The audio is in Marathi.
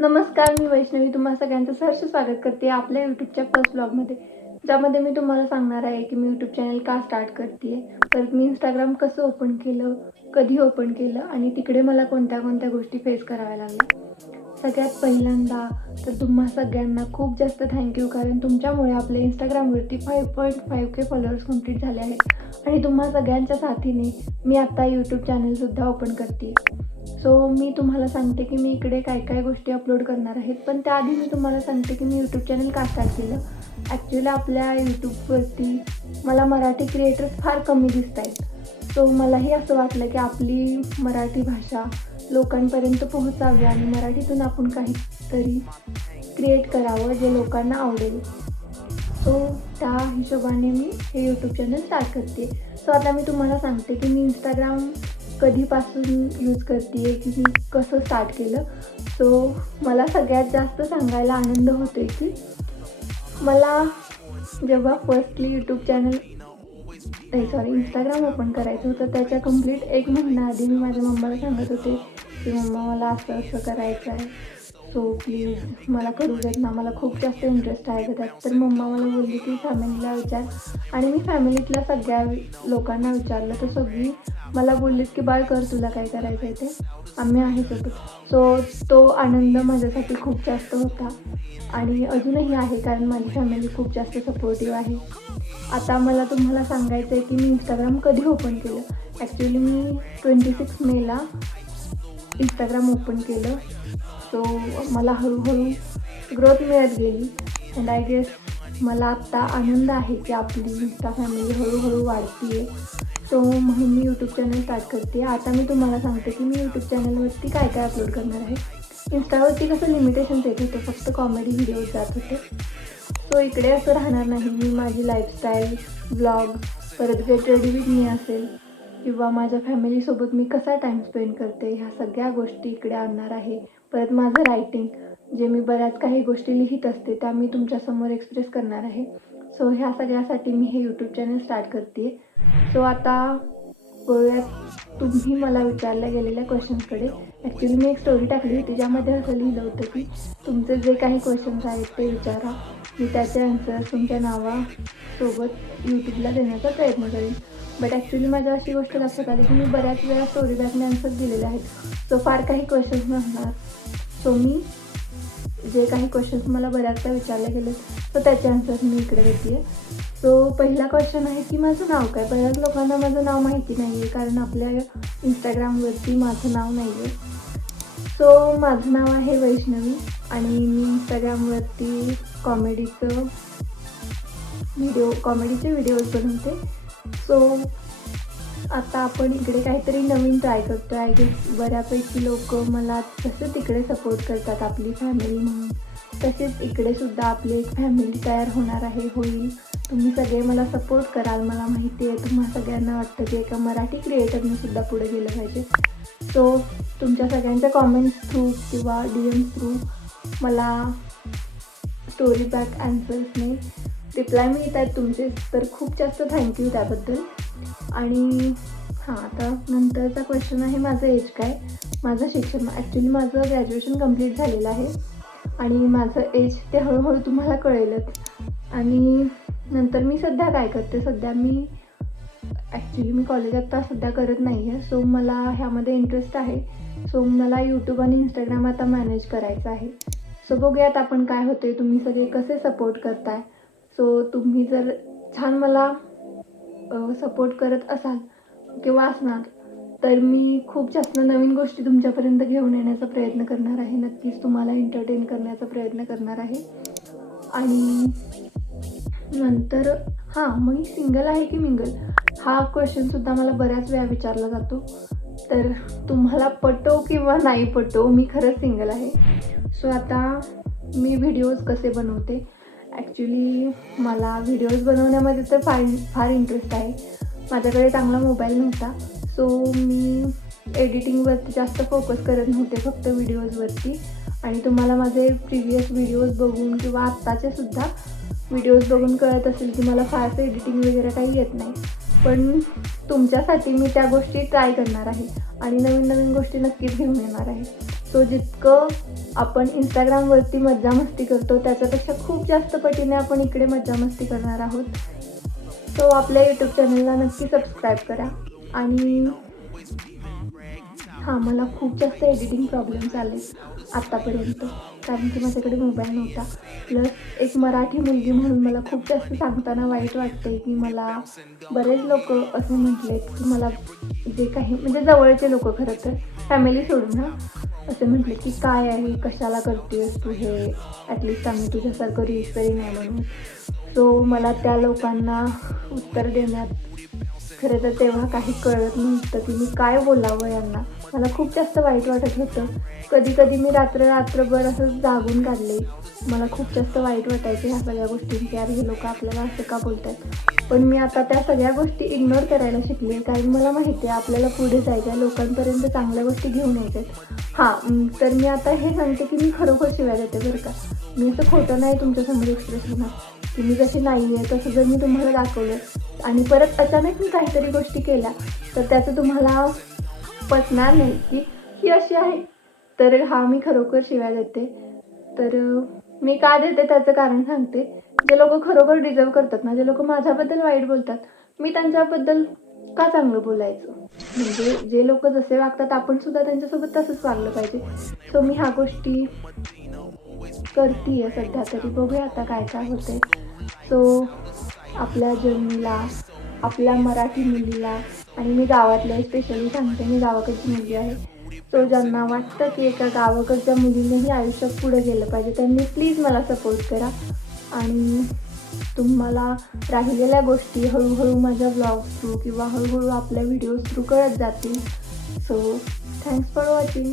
नमस्कार मी वैष्णवी. तुम्हा सगळ्यांचं सहर्ष स्वागत करते आपल्या यूट्यूबच्या फर्स्ट ब्लॉगमध्ये ज्यामध्ये मी तुम्हाला सांगणार आहे की मी यूट्यूब चॅनल का स्टार्ट करते परत मी इंस्टाग्राम कसं ओपन केलं? कधी ओपन केलं? आणि तिकडे मला कोणत्या कोणत्या गोष्टी फेस कराव्या लागल्या? सगळ्यात पहिल्यांदा तर तुम्हा सगळ्यांना खूप जास्त थँक्यू कारण तुमच्यामुळे आपल्या इंस्टाग्रामवरती five point five K followers complete झाले आहेत. आणि तुम्हा सगळ्यांच्या साथीने मी आत्ता यूट्यूब चॅनलसुद्धा ओपन करते सो मी तुम्हाला सांगते की मी इकडे काय काय गोष्टी अपलोड करणार आहेत. पण त्याआधी मी तुम्हाला सांगते की मी यूट्यूब चॅनल का स्टार्ट केलं? ॲक्च्युली आपल्या यूट्यूबवरती मला मराठी क्रिएटर्स फार कमी दिसत आहेत. सो मलाही असं वाटलं की आपली मराठी भाषा लोकांपर्यंत पोहोचावी आणि मराठीतून आपण काहीतरी क्रिएट करावं जे लोकांना आवडेल. सो त्या हिशोबाने मी हे यूट्यूब चॅनल स्टार्ट करते. सो आता मी तुम्हाला सांगते की मी इंस्टाग्राम कधीपासून यूज करते की मी कसं स्टार्ट केलं. सो मला सगळ्यात जास्त सांगायला आनंद होतो आहे की मला जेव्हा firstly YouTube channel sorry Instagram open करायचं होतं त्याच्या कंप्लीट एक महिना आधी मी माझ्या मम्माला सांगत होते की मम्मा मला असं असं करायचं आहे सो प्लीज मला करू देत ना मला खूप जास्त इंटरेस्ट आहे त्यात तर मम्मा मला बोलली की फॅमिलीला विचार. आणि मी फॅमिलीतल्या सगळ्या लोकांना विचारलं तर सगळी मला बोललीत की बाळ कर तुला काय करायचं आहे ते? आम्ही आहे होतो सो तो आनंद माझ्यासाठी खूप जास्त होता. आणि अजूनही आहे कारण माझी फॅमिली खूप जास्त सपोर्टिव्ह आहे. आता मला तुम्हाला सांगायचं आहे की मी इंस्टाग्राम कधी ओपन केलं? ॲक्च्युली मी ट्वेंटी सिक्स मेला इंस्टाग्राम ओपन केलं. सो मला हळूहळू ग्रोथ मिळत गेली. अँड आय गेस मला आत्ता आनंद आहे की आपली इंस्टा फॅमिली हळूहळू वाढती आहे सो म्हणून मी यूट्यूब चॅनल स्टार्ट करते. आता मी तुम्हाला सांगते की मी यूट्यूब चॅनलवरती काय काय अपलोड करणार आहे. इंस्टावरती कसं लिमिटेशन येत होतं फक्त कॉमेडी व्हिडिओज जात होते. सो इकडे असं राहणार नाही. मी माझी लाईफस्टाईल ब्लॉग परत गेट रेडी मी असेल किंवा माझ्या फॅमिलीसोबत मी कसा टाईम स्पेंड करते ह्या सगळ्या गोष्टी इकडे आणणार आहे. परत माझं रायटिंग जे मी बऱ्याच काही गोष्टी लिहित असते त्या मी तुमच्यासमोर एक्सप्रेस करणार आहे. सो ह्या सगळ्यासाठी मी हे यूट्यूब चॅनल स्टार्ट करते सो आता गोव्यात तुम्ही मला विचारल्या गेलेल्या क्वेश्चन्सकडे ॲक्च्युली मी एक स्टोरी टाकली होती ज्यामध्ये असं लिहिलं होतं की तुमचे जे काही क्वेश्चन्स आहेत ते विचारा. मी त्याचे आन्सर तुमच्या नावासोबत यूट्यूबला देण्याचा प्रयत्न करेन. बट ॲक्च्युली माझ्या अशी गोष्ट लक्षात आली की मी बऱ्याच वेळा स्टोरी बॅकने आन्सर दिलेले आहेत सो फार काही क्वेश्चन्स नसणार. सो मी जे काही क्वेश्चन्स मला बऱ्याचदा विचारले गेले तर त्याचे आन्सर्स मी इकडे देते सो पहिला क्वेश्चन आहे की माझं नाव काय? बऱ्याच लोकांना माझं नाव माहिती नाही आहे कारण आपल्या इंस्टाग्रामवरती माझं नाव नाही आहे सो माझं नाव आहे वैष्णवी आणि मी इंस्टाग्रामवरती कॉमेडीचं व्हिडिओ कॉमेडीचे व्हिडिओज बनवते. सो आता आपण इकडे काहीतरी नवीन ट्राय करतो आहे गेस बऱ्यापैकी लोक मला तसं तिकडे सपोर्ट करतात आपली फॅमिली म्हणून तसेच इकडे सुद्धा आपली एक फॅमिली तयार होणार आहे होईल. तुम्ही सगळे मला सपोर्ट कराल मला माहिती आहे. तुम्हा सगळ्यांना वाटतं की एका मराठी क्रिएटरने सुद्धा पुढे गेलं पाहिजे. सो तुमच्या सगळ्यांच्या कॉमेंट्स थ्रू किंवा डी एम थ्रू मला स्टोरी बॅक ॲन्सर्सने रिप्लाय मिळत आहेत तुमचे तर खूप जास्त थँक्यू त्याबद्दल. आणि हां आता नंतरचा क्वेश्चन आहे माझं एज काय? माझं शिक्षण ॲक्च्युली माझं ग्रॅज्युएशन कंप्लीट झालेलं आहे. आणि माझं एज ते हळूहळू तुम्हाला कळेलच. आणि नंतर मी सध्या काय करते? सध्या मी ॲक्च्युली मी कॉलेज आत्ता सध्या करत नाही आहे सो मला ह्यामध्ये इंटरेस्ट आहे. सो मला यूट्यूब आणि इंस्टाग्राम आता मॅनेज करायचं आहे. सो बघूयात आपण काय होते? तुम्ही सगळे कसे सपोर्ट करताय? सो तुम्ही जर छान मला सपोर्ट करत असाल किंवा असणार तर मी खूप जास्त नवीन गोष्टी तुमच्यापर्यंत घेऊन येण्याचा प्रयत्न करणार आहे. नक्कीच तुम्हाला एंटरटेन करण्याचा प्रयत्न करणार आहे. आणि नंतर हां मग सिंगल आहे की मिंगल हा क्वेश्चनसुद्धा मला बऱ्याच वेळा विचारला जातो. तर तुम्हाला पटो किंवा नाही पटो मी खरंच सिंगल आहे. सो आता मी व्हिडिओज कसे बनवते? ॲक्च्युली मला व्हिडिओज बनवण्यामध्ये तर फार फार इंटरेस्ट आहे. माझ्याकडे चांगला मोबाईल नव्हता. सो मी एडिटिंगवरती जास्त फोकस करत नव्हते फक्त व्हिडिओजवरती आणि तुम्हाला माझे प्रिव्हियस व्हिडिओज बघून किंवा आत्ताचे सुद्धा व्हिडिओज बघून कळत असेल की मला फारसं एडिटिंग वगैरे काही येत नाही. पण तुमच्यासाठी मी त्या गोष्टी ट्राय करणार आहे. आणि नवीन नवीन गोष्टी नक्कीच घेऊन येणार आहे. सो जितकं आपण इंस्टाग्रामवरती मज्जा मस्ती करतो त्याच्यापेक्षा खूप जास्त पटीने आपण इकडे मज्जा मस्ती करणार आहोत. सो आपल्या यूट्यूब चॅनलला नक्की सबस्क्राईब करा. आणि हां मला खूप जास्त एडिटिंग प्रॉब्लेम्स आले आत्तापर्यंत कारण की माझ्याकडे मोबाईल नव्हता. प्लस एक मराठी मुलगी म्हणून मला खूप जास्त सांगताना वाईट वाटते की मला बरेच लोक असं म्हटले की मला जे काही म्हणजे जवळचे लोक खरं तर फॅमिली सोडून हां. असे म्हटले की काय आहे? कशाला करतेस तू हे? ॲटलिस्ट आम्ही तुझ्यासारखं रिश्वरी नाही म्हणून. सो मला त्या लोकांना उत्तर देण्यात खरं तर तेव्हा काही कळत नव्हतं की मी काय बोलावं यांना. मला खूप जास्त वाईट वाटत होतं. कधी कधी मी रात्र रात्रभर असं जागून काढले. मला खूप जास्त वाईट वाटायचं ह्या सगळ्या गोष्टींची. अरे हे लोक आपल्याला असं का बोलतात पण मी आता त्या सगळ्या गोष्टी इग्नोर करायला शिकले. कारण मला माहिती आहे आपल्याला पुढे जायचं लोकांपर्यंत चांगल्या गोष्टी घेऊन यायच्यात हां तर मी आता हे सांगते की मी खरोखर शिवाय देते बरं का. मी असं खोटं नाही तुमच्यासमोर एक्सप्रेस होणार. की मी जशी नाही आहे तसं जर मी तुम्हाला दाखवलं आणि परत अचानक मी काहीतरी गोष्टी केल्या तर त्याचं तुम्हाला पटणार नाही की ही अशी आहे. तर हा मी खरोखर शिवाय देते. तर मी का देते त्याचं कारण सांगते. जे लोक खरोखर डिझर्व करतात ना जे लोक माझ्याबद्दल वाईट बोलतात मी त्यांच्याबद्दल का चांगलं बोलायचं? म्हणजे जे लोक जसे वागतात आपण सुद्धा त्यांच्यासोबत तसंच वागलं पाहिजे. सो मी ह्या गोष्टी करतीये सध्या तरी. बघूया आता काय काय होते सो आपल्या जर्नीला आपल्या मराठी मुलीला आणि मी गावातल्या स्पेशली सांगते मी गावाकडची मुलगी आहे. सो ज्यांना वाटतं की एका गावाकडच्या मुलीनेही आयुष्यात पुढे गेलं पाहिजे त्यांनी प्लीज मला सपोर्ट करा. आणि तुम्हाला राहिलेल्या गोष्टी हळूहळू माझ्या ब्लॉग थ्रू किंवा हळूहळू आपल्या व्हिडिओज थ्रू कळत जातील. So thanks for watching